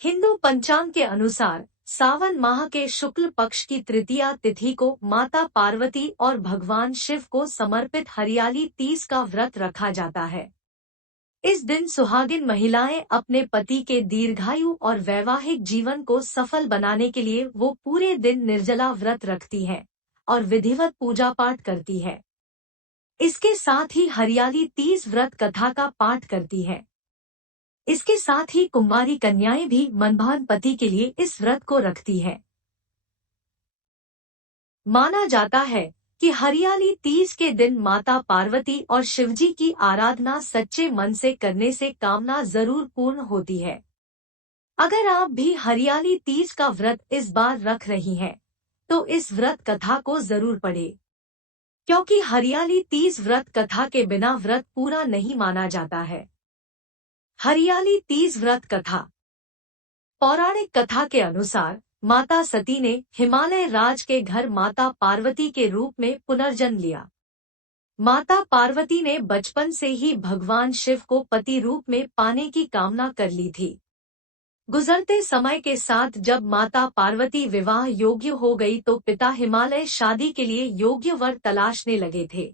हिंदू पंचांग के अनुसार सावन माह के शुक्ल पक्ष की तृतीया तिथि को माता पार्वती और भगवान शिव को समर्पित हरियाली तीज का व्रत रखा जाता है। इस दिन सुहागिन महिलाएं अपने पति के दीर्घायु और वैवाहिक जीवन को सफल बनाने के लिए वो पूरे दिन निर्जला व्रत रखती हैं और विधिवत पूजा पाठ करती है। इसके साथ ही हरियाली तीज व्रत कथा का पाठ करती है। इसके साथ ही कुंवारी कन्याएं भी मनभावन पति के लिए इस व्रत को रखती है। माना जाता है कि हरियाली तीज के दिन माता पार्वती और शिवजी की आराधना सच्चे मन से करने से कामना जरूर पूर्ण होती है। अगर आप भी हरियाली तीज का व्रत इस बार रख रही हैं, तो इस व्रत कथा को जरूर पढ़ें, क्योंकि हरियाली तीज व्रत कथा के बिना व्रत पूरा नहीं माना जाता है। हरियाली तीज व्रत कथा। पौराणिक कथा के अनुसार माता सती ने हिमालय राज के घर माता पार्वती के रूप में पुनर्जन्म लिया। माता पार्वती ने बचपन से ही भगवान शिव को पति रूप में पाने की कामना कर ली थी। गुजरते समय के साथ जब माता पार्वती विवाह योग्य हो गई तो पिता हिमालय शादी के लिए योग्य वर तलाशने लगे थे।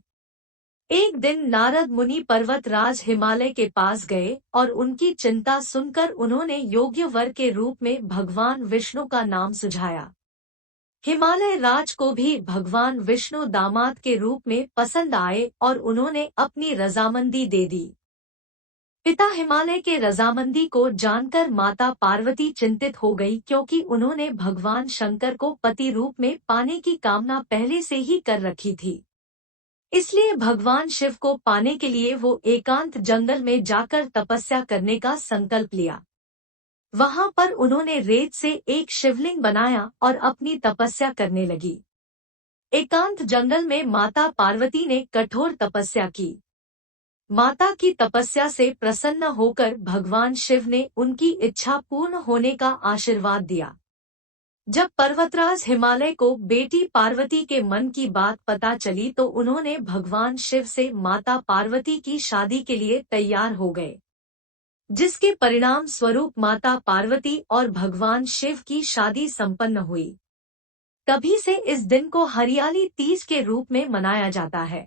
एक दिन नारद मुनि पर्वतराज हिमालय के पास गए और उनकी चिंता सुनकर उन्होंने योग्य वर के रूप में भगवान विष्णु का नाम सुझाया। हिमालय राज को भी भगवान विष्णु दामाद के रूप में पसंद आए और उन्होंने अपनी रजामंदी दे दी। पिता हिमालय के रजामंदी को जानकर माता पार्वती चिंतित हो गई, क्योंकि उन्होंने भगवान शंकर को पति रूप में पाने की कामना पहले से ही कर रखी थी। इसलिए भगवान शिव को पाने के लिए वो एकांत जंगल में जाकर तपस्या करने का संकल्प लिया। वहां पर उन्होंने रेत से एक शिवलिंग बनाया और अपनी तपस्या करने लगी। एकांत जंगल में माता पार्वती ने कठोर तपस्या की। माता की तपस्या से प्रसन्न होकर भगवान शिव ने उनकी इच्छा पूर्ण होने का आशीर्वाद दिया। जब पर्वतराज हिमालय को बेटी पार्वती के मन की बात पता चली तो उन्होंने भगवान शिव से माता पार्वती की शादी के लिए तैयार हो गए, जिसके परिणाम स्वरूप माता पार्वती और भगवान शिव की शादी संपन्न हुई। तभी से इस दिन को हरियाली तीज के रूप में मनाया जाता है।